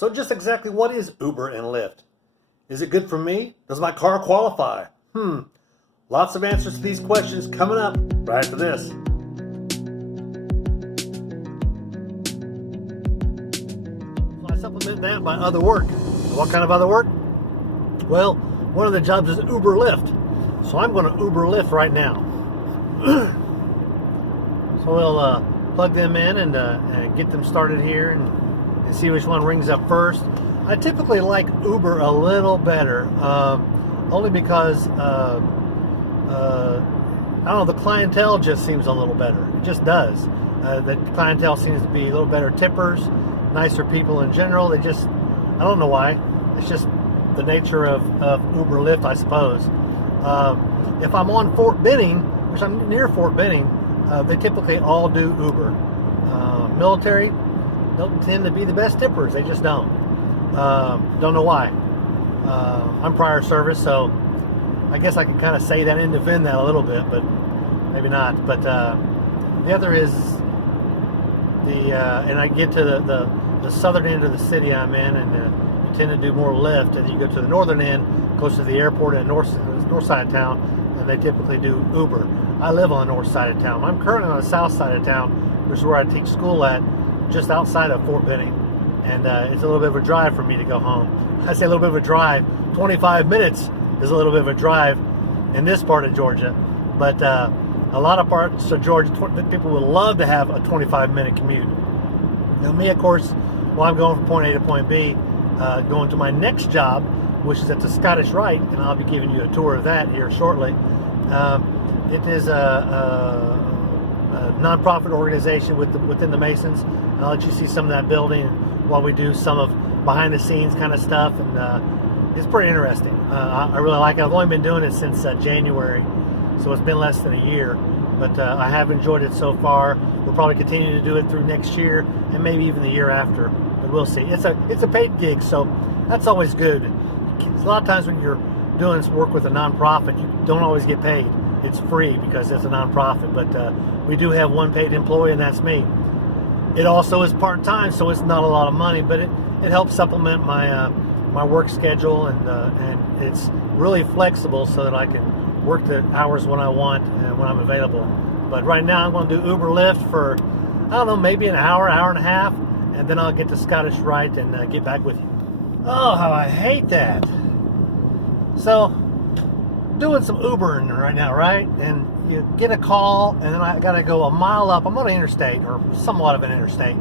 So just exactly what is Uber and Lyft? Is it good for me? Does my car qualify? Lots of answers to these questions coming up right after this. So I supplement that by other work. What kind of other work? Well, one of the jobs is Uber Lyft. So I'm going to Uber Lyft right now. So we'll plug them in and get them started here and see which one rings up first. I typically like Uber a little better, only because I don't know, the clientele just seems a little better. It just does. The clientele seems to be a little better tippers, nicer people in general. I don't know why. It's just the nature of Uber Lyft, I suppose. If I'm on Fort Benning, which I'm near Fort Benning, they typically all do Uber. Military don't tend to be the best tippers. They just don't. Don't know why. I'm prior service, so I guess I can kind of say that and defend that a little bit, but maybe not. But the other is and I get to the southern end of the city I'm in, and you tend to do more Lyft. And you go to the northern end, close to the airport and north side of town, and they typically do Uber. I live on the north side of town. I'm currently on the south side of town, which is where I teach school at, just outside of Fort Benning. And it's a little bit of a drive for me to go home. I say a little bit of a drive. 25 minutes is a little bit of a drive in this part of Georgia. But a lot of parts of Georgia, people would love to have a 25-minute commute. Now me, of course, while I'm going from point A to point B, going to my next job, which is at the Scottish Rite, and I'll be giving you a tour of that here shortly. It is a nonprofit organization within the Masons. I'll let you see some of that building while we do some of behind the scenes kind of stuff, and it's pretty interesting. I really like it. I've only been doing it since January, so it's been less than a year, but I have enjoyed it so far. We'll probably continue to do it through next year and maybe even the year after, but we'll see. It's a paid gig, so that's always good. A lot of times when you're doing work with a nonprofit, you don't always get paid. It's free because it's a nonprofit, but we do have one paid employee, and that's me. It also is part-time, so it's not a lot of money, but it helps supplement my work schedule, and it's really flexible so that I can work the hours when I want and when I'm available. But right now I'm going to do Uber Lyft for, I don't know, maybe an hour and a half, and then I'll get to Scottish Rite and get back with you. Oh, how I hate that. So, doing some Ubering right now, right? And you get a call, and then I got to go a mile up. I'm on an interstate, or somewhat of an interstate.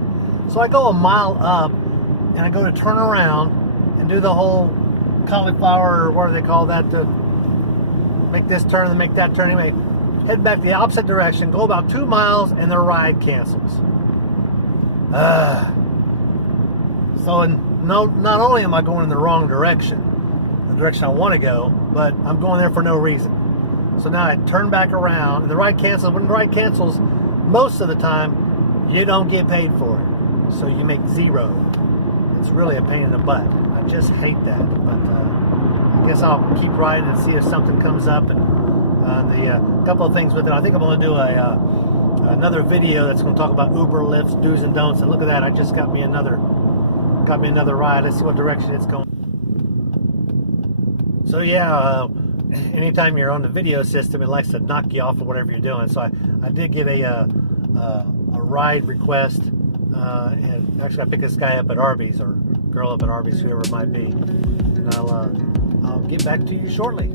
So I go a mile up, and I go to turn around and do the whole cauliflower, or what do they call that, to make this turn and make that turn. Anyway, head back the opposite direction, go about 2 miles, and the ride cancels. So not only am I going in the wrong direction, the direction I want to go, but I'm going there for no reason. So now I turn back around, and the ride cancels. When the ride cancels, most of the time, you don't get paid for it. So you make zero. It's really a pain in the butt. I just hate that. But I guess I'll keep riding and see if something comes up. And the couple of things with it, I think I'm going to do another video that's going to talk about Uber, Lyft, do's and don'ts. And look at that, I just got me another ride. Let's see what direction it's going. So yeah, anytime you're on the video system, it likes to knock you off of whatever you're doing. So I did get a ride request, and actually I picked this guy up at Arby's, or girl up at Arby's, whoever it might be. And I'll get back to you shortly.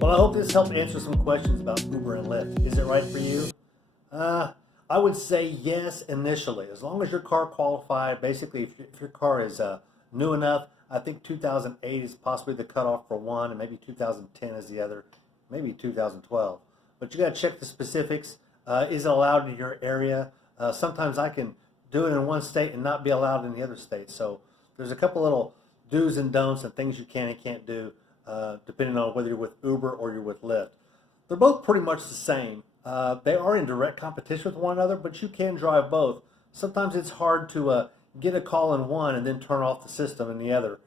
Well, I hope this helped answer some questions about Uber and Lyft. Is it right for you? I would say yes initially, as long as your car qualified. Basically, if your car is new enough. I think 2008 is possibly the cutoff for one, and maybe 2010 is the other, maybe 2012. But you got to check the specifics. Is it allowed in your area? Sometimes I can do it in one state and not be allowed in the other state. So there's a couple little do's and don'ts and things you can and can't do, depending on whether you're with Uber or you're with Lyft. They're both pretty much the same. They are in direct competition with one another, but you can drive both. Sometimes it's hard to get a call in one and then turn off the system in the other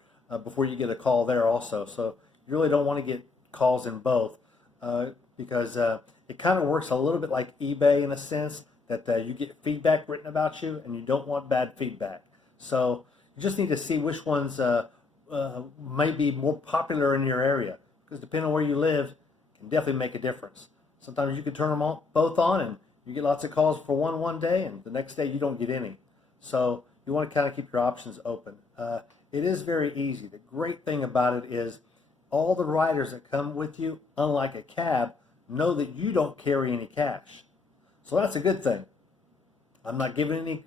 before you get a call there also. So you really don't want to get calls in both because it kind of works a little bit like eBay in a sense that you get feedback written about you, and you don't want bad feedback. So you just need to see which ones might be more popular in your area, because depending on where you live, can definitely make a difference. Sometimes you can turn them both on and you get lots of calls for one day, and the next day you don't get any. So you want to kind of keep your options open. It is very easy. The great thing about it is all the riders that come with you, unlike a cab, know that you don't carry any cash. So that's a good thing. I'm not giving any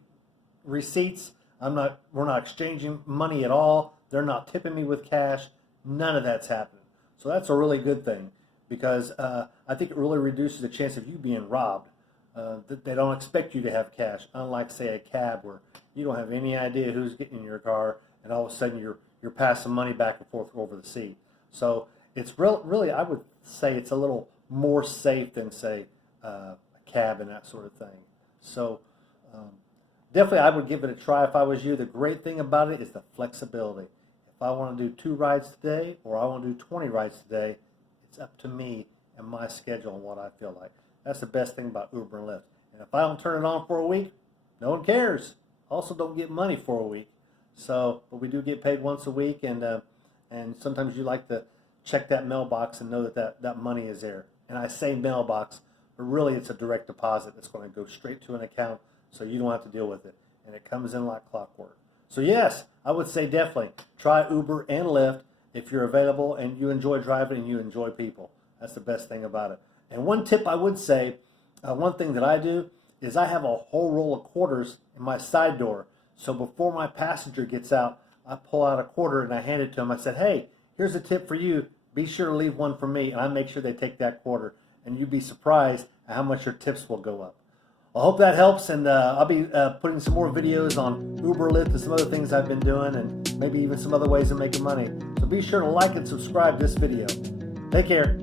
receipts. We're not exchanging money at all. They're not tipping me with cash. None of that's happening. So that's a really good thing, because I think it really reduces the chance of you being robbed. They don't expect you to have cash, unlike, say, a cab where you don't have any idea who's getting in your car, and all of a sudden you're passing money back and forth over the seat. So it's really, I would say it's a little more safe than, say, a cab and that sort of thing. So definitely I would give it a try if I was you. The great thing about it is the flexibility. If I want to do 2 rides today, or I want to do 20 rides today, it's up to me and my schedule and what I feel like. That's the best thing about Uber and Lyft. And if I don't turn it on for a week, no one cares. Also don't get money for a week. So, but we do get paid once a week, and sometimes you like to check that mailbox and know that money is there. And I say mailbox, but really it's a direct deposit that's going to go straight to an account, so you don't have to deal with it. And it comes in like clockwork. So yes, I would say definitely try Uber and Lyft if you're available and you enjoy driving and you enjoy people. That's the best thing about it. And one tip I would say, one thing that I do is I have a whole roll of quarters in my side door. So before my passenger gets out, I pull out a quarter and I hand it to him. I said, hey, here's a tip for you. Be sure to leave one for me. And I make sure they take that quarter. And you'd be surprised at how much your tips will go up. I hope that helps, and I'll be putting some more videos on Uber, Lyft, and some other things I've been doing, and maybe even some other ways of making money. So be sure to like and subscribe this video. Take care.